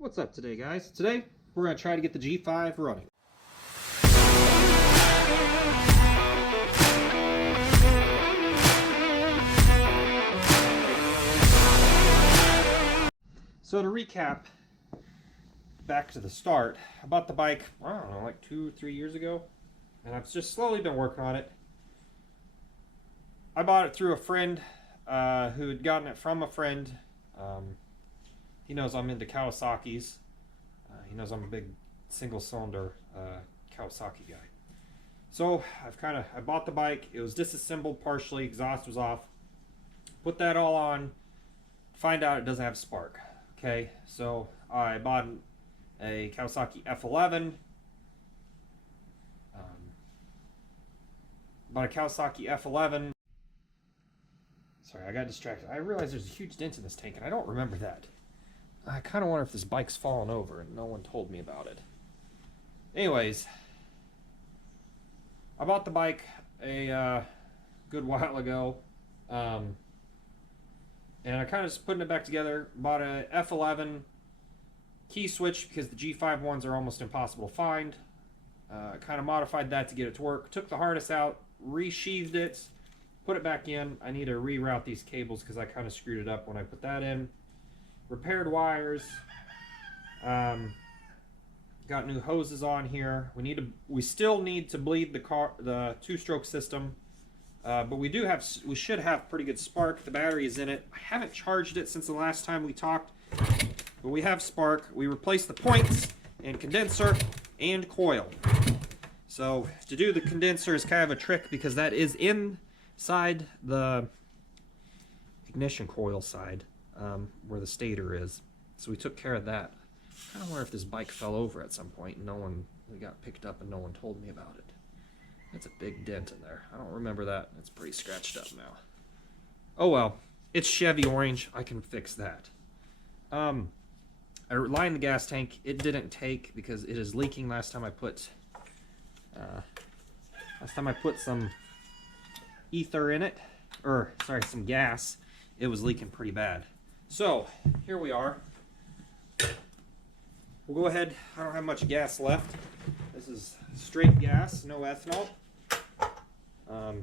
What's up today, guys? Today we're going to try to get the G5 running. So to recap, back to the start, I bought the bike, I don't know, like 2-3 years ago, and I've just slowly been working on it. I bought it through a friend who had gotten it from a friend. He knows I'm into Kawasaki's. He knows I'm a big single-cylinder Kawasaki guy. So I bought the bike. It was disassembled partially. Exhaust was off. Put that all on. Find out it doesn't have spark. Okay, so I bought a Kawasaki F11. Bought a Kawasaki F11. Sorry, I got distracted. I realized there's a huge dent in this tank, and I don't remember that. I kind of wonder if this bike's fallen over, and no one told me about it. Anyways, I bought the bike a good while ago, and I kind of just putting it back together. Bought a F11 key switch because the G5 ones are almost impossible to find. Kind of modified that to get it to work. Took the harness out, resheathed it, put it back in. I need to reroute these cables because I kind of screwed it up when I put that in. Repaired wires. Got new hoses on here. We still need to bleed the two-stroke system, but we should have pretty good spark. The battery is in it. I haven't charged it since the last time we talked, but we have spark. We replaced the points and condenser and coil. So to do the condenser is kind of a trick because that is inside the ignition coil side, where the stator is. So we took care of that. I kind of wonder if this bike fell over at some point and we got picked up and no one told me about it. That's a big dent in there. I don't remember that. It's pretty scratched up now. Oh well, it's Chevy orange. I can fix that. I lined the gas tank. It didn't take because it is leaking. Last time I put some ether in it, or sorry, some gas, it was leaking pretty bad. So here we are. We'll go ahead. I don't have much gas left. This is straight gas, no ethanol. I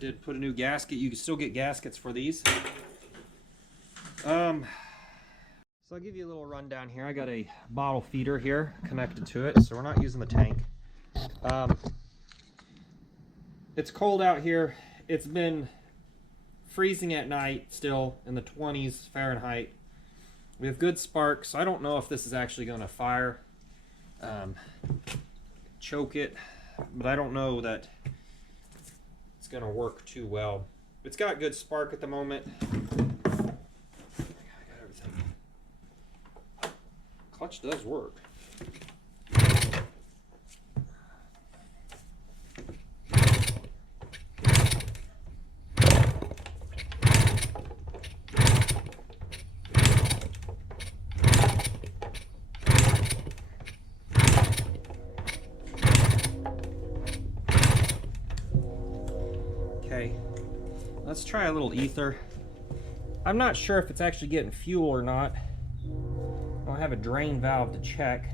did put a new gasket. You can still get gaskets for these. So I'll give you a little rundown here. I got a bottle feeder here connected to it, so we're not using the tank. It's cold out here. It's been freezing at night, still in the 20s Fahrenheit. We have good spark, so I don't know if this is actually going to fire, choke it, but I don't know that it's going to work too well. It's got good spark at the moment. I got everything. Clutch does work. Okay, let's try a little ether. I'm not sure if it's actually getting fuel or not. I don't have a drain valve to check.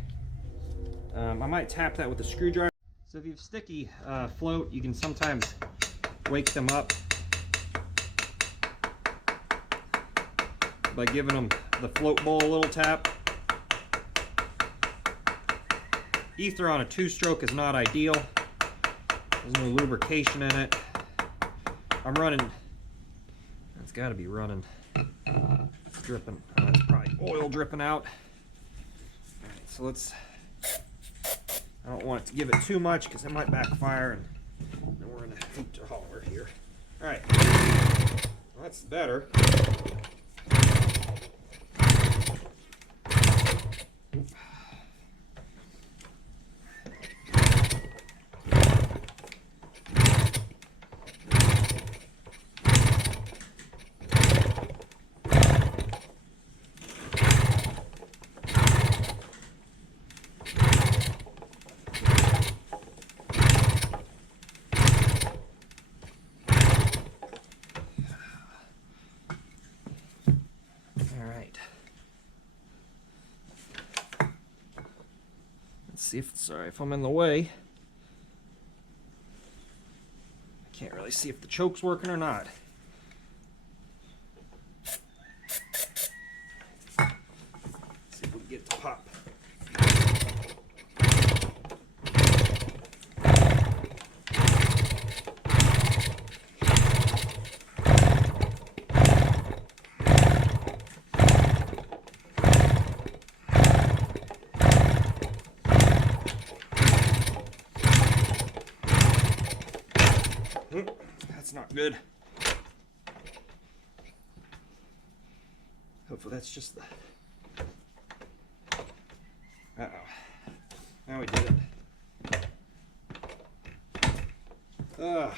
I might tap that with a screwdriver. So if you have sticky float, you can sometimes wake them up by giving them the float bowl a little tap. Ether on a two-stroke is not ideal. There's no lubrication in it. I'm running, it's got to be running. It's dripping. It's probably oil dripping out. Alright, so I don't want it to give it too much because it might backfire and then we're in a hoot to holler here. Alright, well, that's better. see if, sorry if I'm in the way. I can't really see if the choke's working or not. See if we can get it to pop. That's not good. Hopefully that's just the... Uh-oh. Now we did it. Ugh.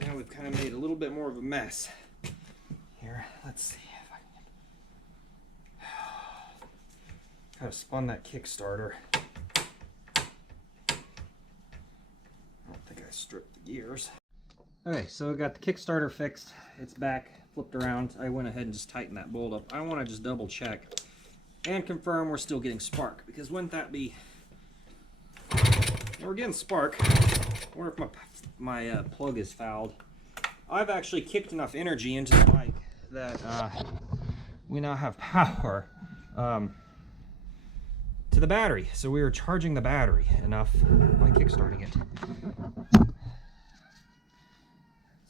Now we've kind of made a little bit more of a mess. Here, let's see if I can... Kind of spun that Kickstarter. Strip the gears. Okay, so we got the Kickstarter fixed. It's back, flipped around. I went ahead and just tightened that bolt up. I want to just double check and confirm we're still getting spark, because wouldn't that be... We're getting spark. I wonder if my plug is fouled. I've actually kicked enough energy into the bike that we now have power to the battery. So we were charging the battery enough by kickstarting it.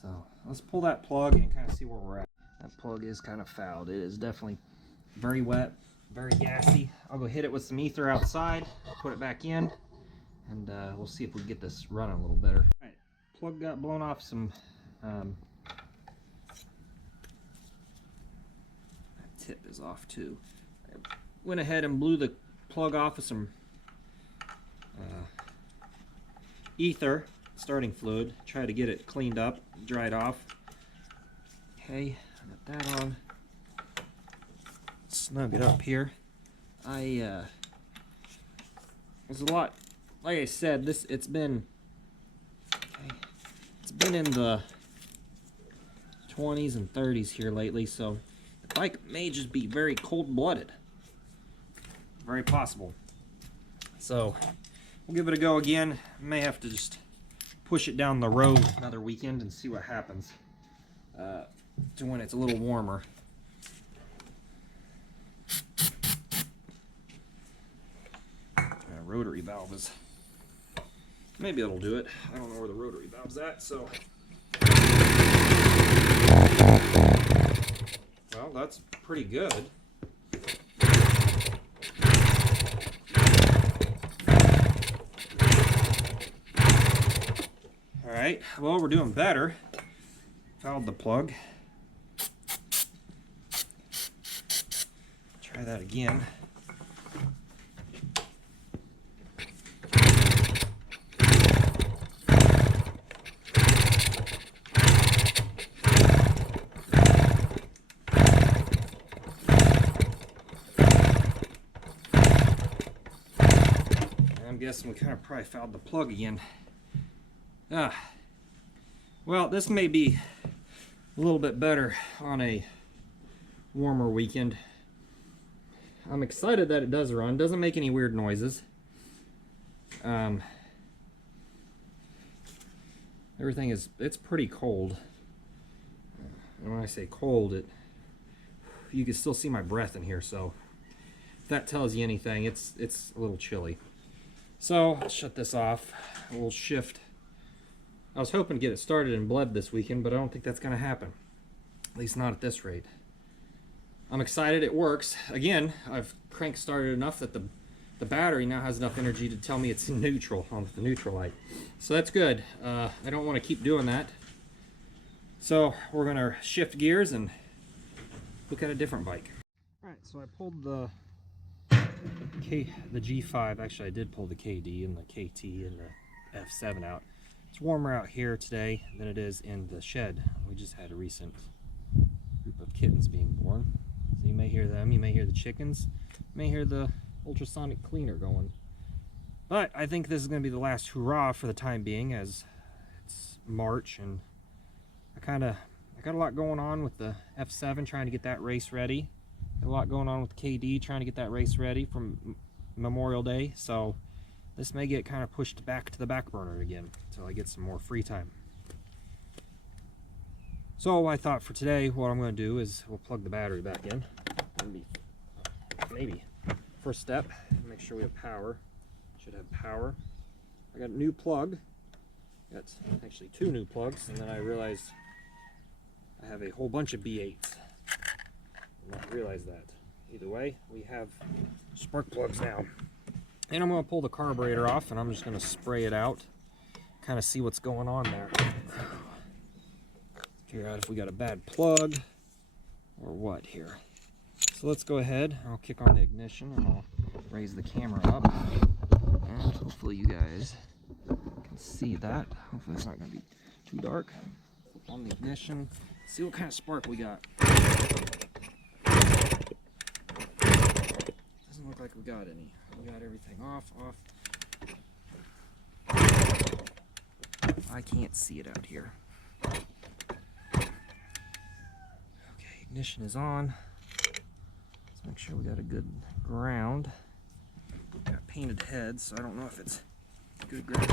So let's pull that plug and kind of see where we're at. That plug is kind of fouled. It is definitely very wet, very gassy. I'll go hit it with some ether outside, put it back in, and we'll see if we can get this running a little better. All right, plug got blown off some. That tip is off too. I went ahead and blew the plug off with some ether starting fluid. Try to get it cleaned up, dried off. Okay, I got that on. Snug it up here. There's a lot. Like I said, it's been in the 20s and 30s here lately, so the bike may just be very cold-blooded. Very possible. So we'll give it a go again. May have to just push it down the road another weekend and see what happens to when it's a little warmer. Rotary valve is, maybe it'll do it. I don't know where the rotary valve's at, so. Well, that's pretty good. All right, well, we're doing better. Fouled the plug. Try that again. I'm guessing we kind of probably fouled the plug again. Well, this may be a little bit better on a warmer weekend. I'm excited that it does run. Doesn't make any weird noises. Everything is, it's pretty cold. And when I say cold, you can still see my breath in here, so if that tells you anything, it's a little chilly. So I'll shut this off. We'll shift. I was hoping to get it started and bled this weekend, but I don't think that's going to happen. At least not at this rate. I'm excited it works. Again, I've crank started enough that the battery now has enough energy to tell me it's in neutral on the neutral light. So that's good. I don't want to keep doing that. So we're going to shift gears and look at a different bike. All right, so I pulled the G5. Actually, I did pull the KD and the KT and the F7 out. It's warmer out here today than it is in the shed. We just had a recent group of kittens being born. So you may hear them, you may hear the chickens, you may hear the ultrasonic cleaner going. But I think this is going to be the last hurrah for the time being, as it's March and I got a lot going on with the F7, trying to get that race ready. A lot going on with KD, trying to get that race ready from Memorial Day, so this may get kind of pushed back to the back burner again until I get some more free time. So I thought for today, what I'm going to do is we'll plug the battery back in. Maybe first step, make sure we have power. Should have power. I got a new plug. Got actually 2 new plugs, and then I realized I have a whole bunch of B8s. Did not realize that. Either way, we have spark plugs now. And I'm going to pull the carburetor off, and I'm just going to spray it out, kind of see what's going on there. Figure out if we got a bad plug or what here. So let's go ahead. I'll kick on the ignition, and I'll raise the camera up. And hopefully you guys can see that. Hopefully it's not going to be too dark. On the ignition, see what kind of spark we got. Doesn't look like we got any. We got everything off. I can't see it out here. Okay, ignition is on. Let's make sure we got a good ground. Got painted heads, so I don't know if it's good ground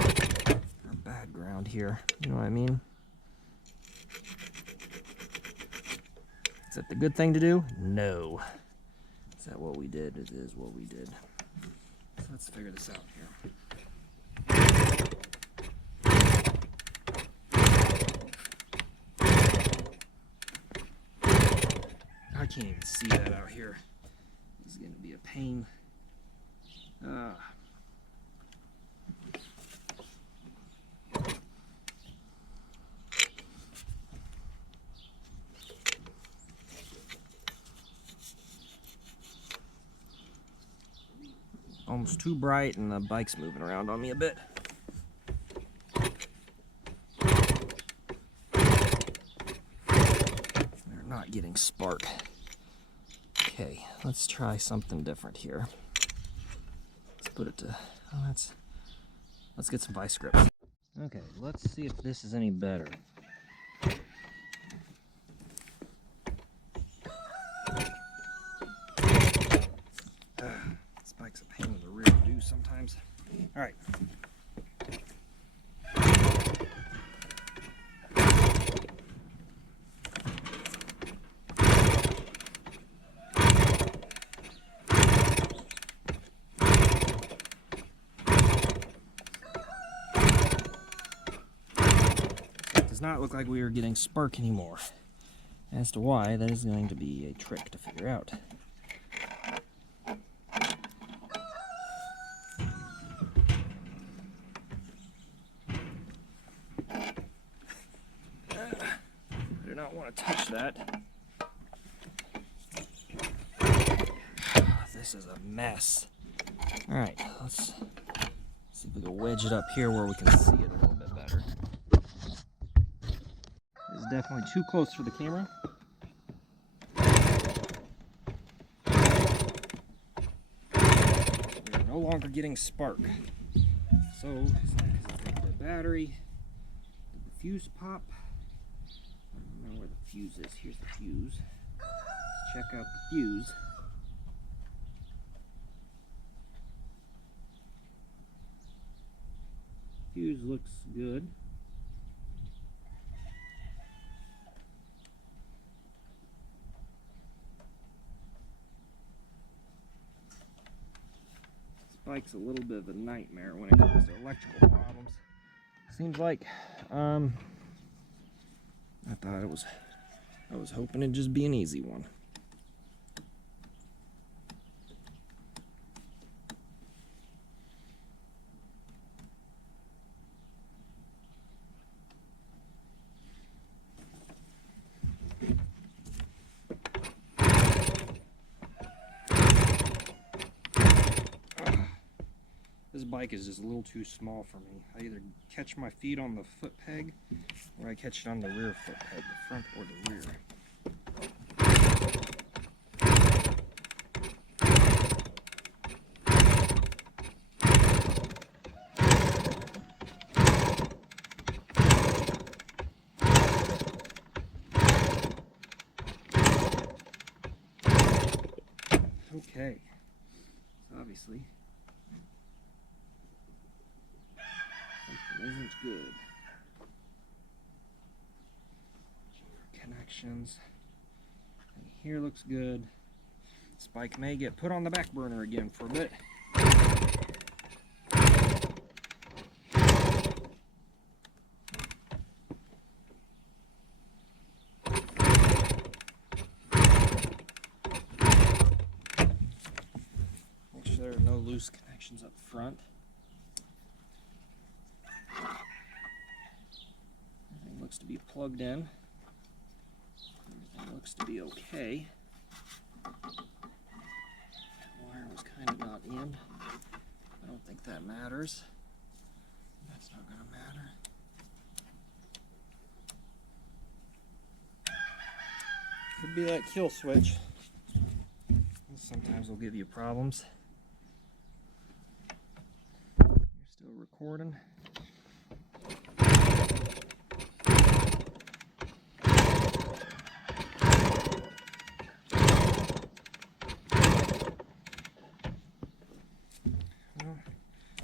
or bad ground here. You know what I mean? Is that the good thing to do? No. Is that what we did? It is what we did. So let's figure this out here. I can't even see that out here. This is going to be a pain. Almost too bright, and the bike's moving around on me a bit. They're not getting spark. Okay, let's try something different here. Let's put it to, let's get some vice grips. Okay, let's see if this is any better. This bike's a pain in the rear to do sometimes. All right. Does not look like we are getting spark anymore. As to why, that is going to be a trick to figure out. I do not want to touch that. This is a mess. Alright, let's see if we can wedge it up here where we can see it a little bit better. This is definitely too close for the camera. We are no longer getting spark. So, is that because the battery? Did the fuse pop? I don't know where the fuse is. Here's the fuse. Let's check out the fuse. Fuse looks good. This bike's a little bit of a nightmare when it comes to electrical problems. Seems like I thought I was hoping it'd just be an easy one. This bike is just a little too small for me. I either catch my feet on the foot peg or I catch it on the rear foot peg, the front or the rear. Okay. So obviously something isn't good. Connections. And here looks good. This bike may get put on the back burner again for a bit. Make sure there are no loose connections up front. Everything looks to be plugged in. Everything looks to be okay. Wire was kind of not in. I don't think that matters. That's not going to matter. Could be that kill switch. Sometimes will give you problems. You're still recording. Well,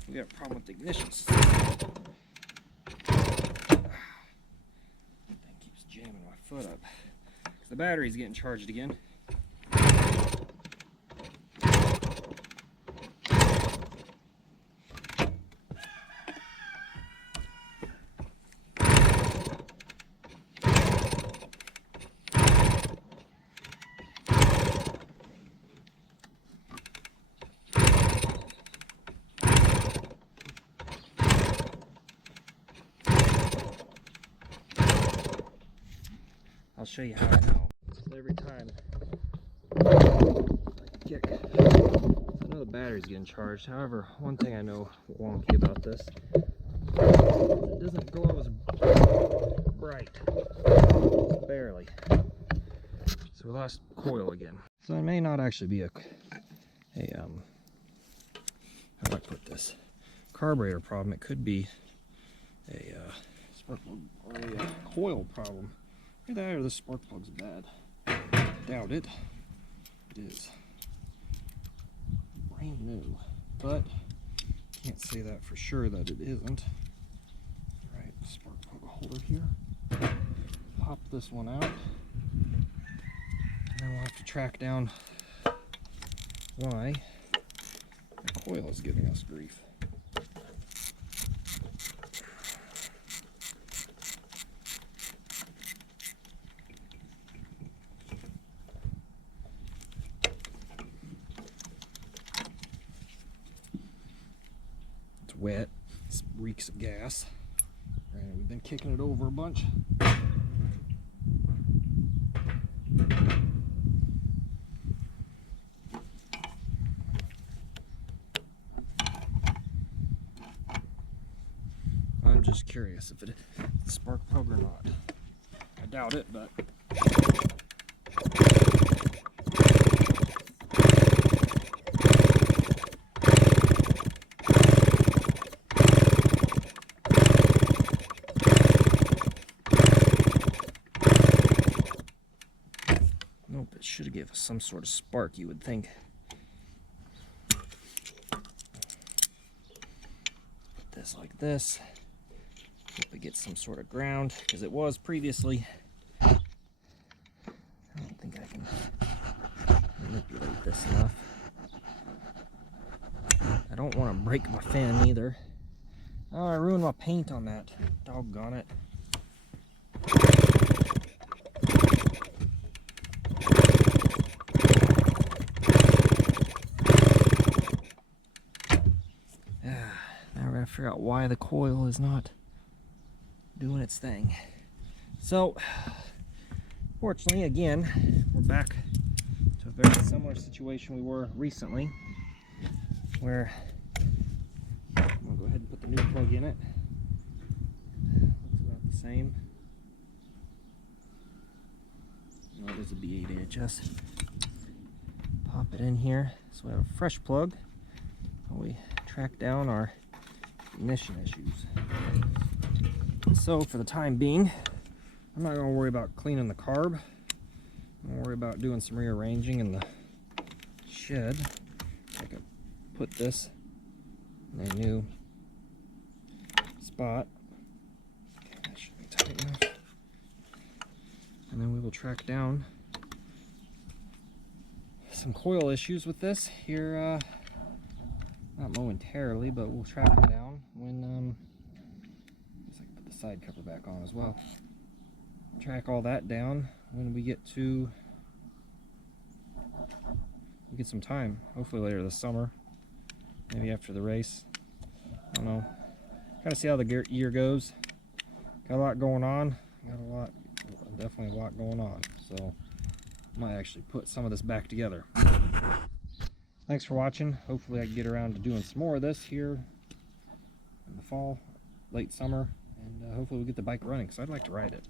we got a problem with the ignition system. That thing keeps jamming my foot up. The battery's getting charged again. I'll show you how I know. So every time I kick, I know the battery's getting charged. However, one thing I know wonky about this, it doesn't glow as bright, barely. So we lost coil again. So it may not actually be how do I put this? Carburetor problem. It could be a spark plug or a coil problem. Either that or the spark plug's bad. Doubt it. It is brand new, but can't say that for sure that it isn't. Right, spark plug holder here. Pop this one out, and then we'll have to track down why the coil is giving us grief. Wet, it reeks of gas, and we've been kicking it over a bunch. I'm just curious if it's a spark plug or not. I doubt it, but it should have given us some sort of spark, you would think. Put this like this. Hope it gets some sort of ground, because it was previously. I don't think I can manipulate this enough. I don't want to break my fan either. Oh, I ruined my paint on that. Doggone it. Figure out why the coil is not doing its thing. So fortunately, again, we're back to a very similar situation we were recently, where I'm gonna go ahead and put the new plug in it. Looks about the same. No, it is a B8 AHS. Pop it in here, so we have a fresh plug. We track down our ignition issues. So for the time being, I'm not going to worry about cleaning the carb. I'm going to worry about doing some rearranging in the should, I could put this in a new spot. Okay, that should be tight enough. And then we will track down some coil issues with this here, not momentarily, but we'll track them down when, I guess I can put the side cover back on as well. Track all that down when we get some time, hopefully later this summer, maybe after the race. I don't know. Kind of see how the year goes. Got a lot going on. Definitely a lot going on. So might actually put some of this back together. Thanks for watching. Hopefully I can get around to doing some more of this here in the fall, late summer, and hopefully we'll get the bike running because I'd like to ride it.